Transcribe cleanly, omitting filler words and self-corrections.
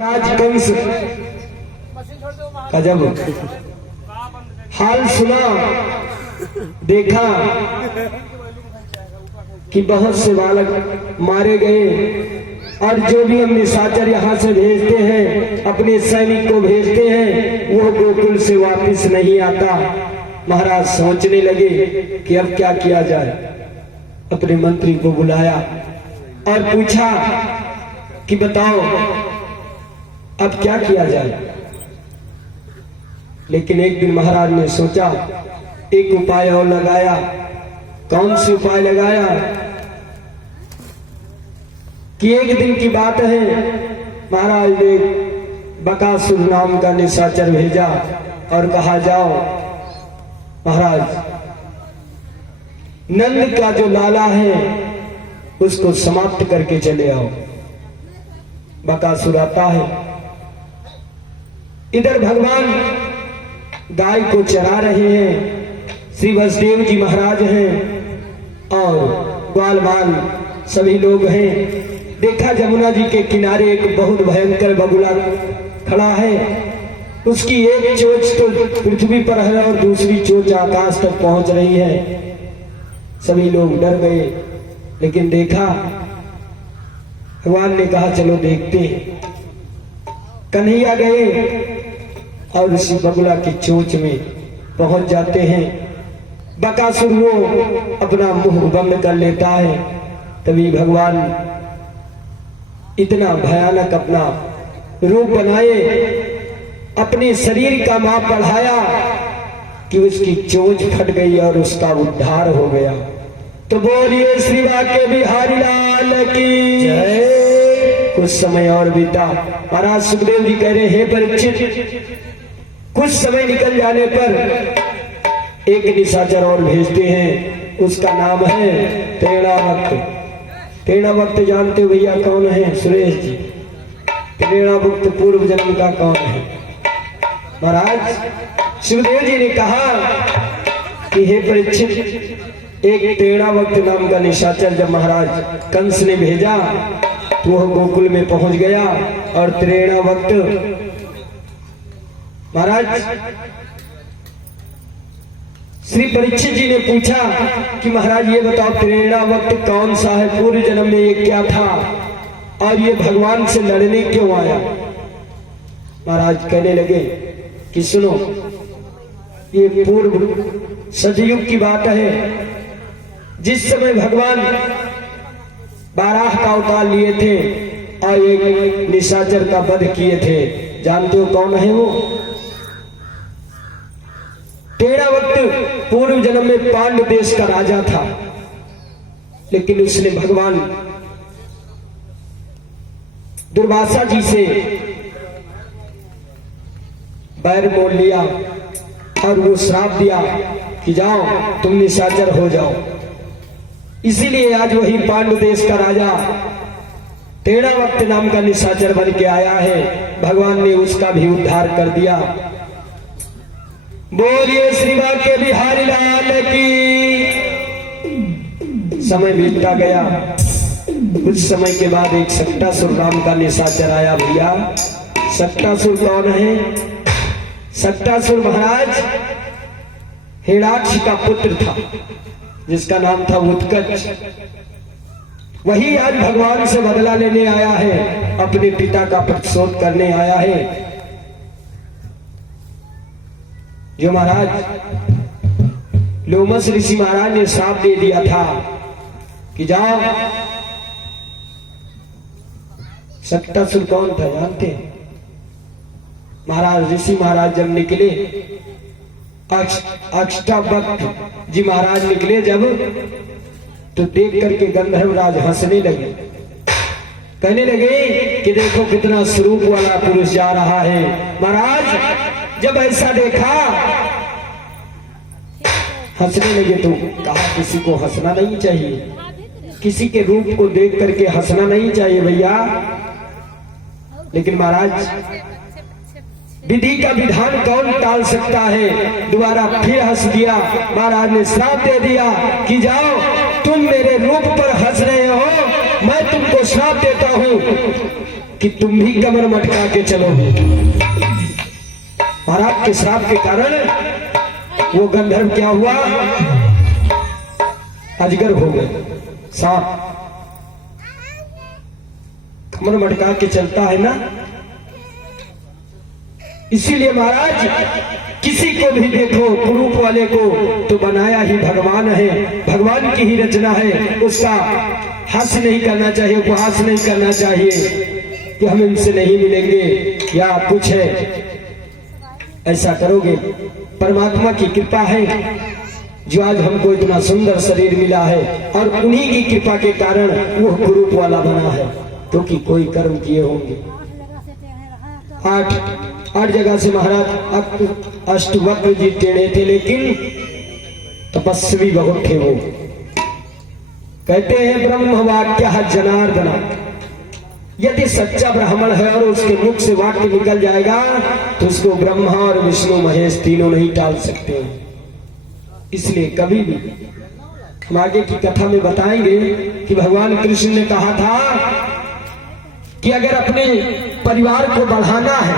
कंस का जब हाल सुना, देखा कि बहुत से बालक मारे गए और जो भी हम निशाचर यहाँ से भेजते हैं, अपने सैनिक को भेजते हैं, वो गोकुल से वापस नहीं आता। महाराज सोचने लगे कि अब क्या किया जाए। अपने मंत्री को बुलाया और पूछा कि बताओ अब क्या किया जाए। लेकिन एक दिन महाराज ने सोचा, एक उपाय और लगाया। कौन सी उपाय लगाया कि एक दिन की बात है, महाराज ने बकासुर नाम का निशाचर भेजा और कहा जाओ महाराज, नंद का जो लाला है उसको समाप्त करके चले आओ। बकासुर आता है। इधर भगवान गाय को चरा रहे हैं, श्री वसुदेव जी महाराज हैं और ग्वाल बाल सभी लोग हैं। देखा जमुना जी के किनारे एक बहुत भयंकर बगुला खड़ा है। उसकी एक चोंच तो पृथ्वी पर है और दूसरी चोंच आकाश तक पहुंच रही है। सभी लोग डर गए, लेकिन देखा, भगवान ने कहा चलो देखते। कन्हैया गए और उसी बगुला की चोंच में पहुंच जाते हैं। बकासुर वो अपना मुंह बंद कर लेता है। तभी भगवान इतना भयानक अपना रूप बनाए, अपने शरीर का माप बढ़ाया कि उसकी चोंच फट गई और उसका उद्धार हो गया। तो बोलिए श्री वाक्य बिहारी लाल की जय। कुछ समय और बीता। महाराज सुखदेव जी कह रहे हैं परीक्षित, कुछ समय निकल जाने पर एक निशाचर और भेजते हैं। उसका नाम है प्रेरणावक्त। प्रेरणावक्त जानते हो भैया कौन है? सुरेश जी। प्रेरणावक्त पूर्व जन्म का कौन है? महाराज सुखदेव जी ने कहा कि हे परीक्षित, एक प्रेरणावक्त नाम का निशाचर जब महाराज कंस ने भेजा तो वह गोकुल में पहुंच गया। और प्रेरणावक्त महाराज श्री परीक्षित जी ने पूछा कि महाराज ये बताओ प्रेरणावक्त कौन सा है? पूर्व जन्म में ये क्या था और ये भगवान से लड़ने क्यों आया? महाराज कहने लगे कि सुनो, ये पूर्व सतयुग की बात है, जिस समय भगवान बाराह का अवतार लिए थे और एक निशाचर का वध किए थे। जानते हो कौन है वो? प्रेरणावक्त पूर्व जन्म में पांडव देश का राजा था, लेकिन उसने भगवान दुर्वासा जी से बैर मोल लिया और वो श्राप दिया कि जाओ तुम निशाचर हो जाओ। इसीलिए आज वही पांडव देश का राजा प्रेरणावक्त नाम का निशाचर बन के आया है। भगवान ने उसका भी उद्धार कर दिया। बोलिए श्री वाक्य बिहारी लाल की। समय बीतता गया। कुछ समय के बाद एक सक्टासुर नाम का निशाचर आया। भैया सक्टासुर कौन है? सक्टासुर महाराज हिरण्याक्ष का पुत्र था, जिसका नाम था उत्कच। वही आज भगवान से बदला लेने आया है, अपने पिता का प्रतिशोध करने आया है। जो महाराज लोमस ऋषि महाराज ने श्राप दे दिया था कि जाओ। सक्टासुर कौन था जानते हैं? महाराज ऋषि महाराज जब निकले, अष्टावक्र जी महाराज निकले जब, तो देख करके गंधर्वराज हंसने लगे, कहने लगे कि देखो कितना स्वरूप वाला पुरुष जा रहा है। महाराज जब ऐसा देखा हंसने लगे, तो कहा किसी को हंसना नहीं चाहिए, किसी के रूप को देख करके हंसना नहीं चाहिए भैया। लेकिन महाराज विधि का विधान कौन टाल सकता है? दोबारा फिर हंस दिया। महाराज ने श्राप दे दिया कि जाओ, तुम मेरे रूप पर हंस रहे हो, मैं तुमको श्राप देता हूं। कि तुम भी कमर मटका के चलोगे। महाराज के श्राप के कारण वो गंधर्व क्या हुआ, अजगर हो गए, सांप। कमर मटका के चलता है ना, इसीलिए महाराज किसी को भी देखो कुरूप वाले को तो बनाया ही भगवान है, भगवान की ही रचना है। उसका हंस नहीं करना चाहिए, उपहास नहीं करना चाहिए कि हम इनसे नहीं मिलेंगे या कुछ है, ऐसा करोगे। परमात्मा की कृपा है जो आज हमको इतना सुंदर शरीर मिला है और उन्हीं की कृपा के कारण वो कुरूप वाला बना है, क्योंकि कोई कर्म किए होंगे। आठ जगह से महाराज अष्टवक्र जी टेढ़े थे, लेकिन तपस्वी बहुत थे। वो कहते हैं ब्रह्म वाक्य जनार्दना, यदि सच्चा ब्राह्मण है और उसके मुख से वाक्य निकल जाएगा तो उसको ब्रह्मा और विष्णु महेश तीनों नहीं टाल सकते। इसलिए कभी भी हम आगे की कथा में बताएंगे कि भगवान कृष्ण ने कहा था कि अगर अपने परिवार को बढ़ाना है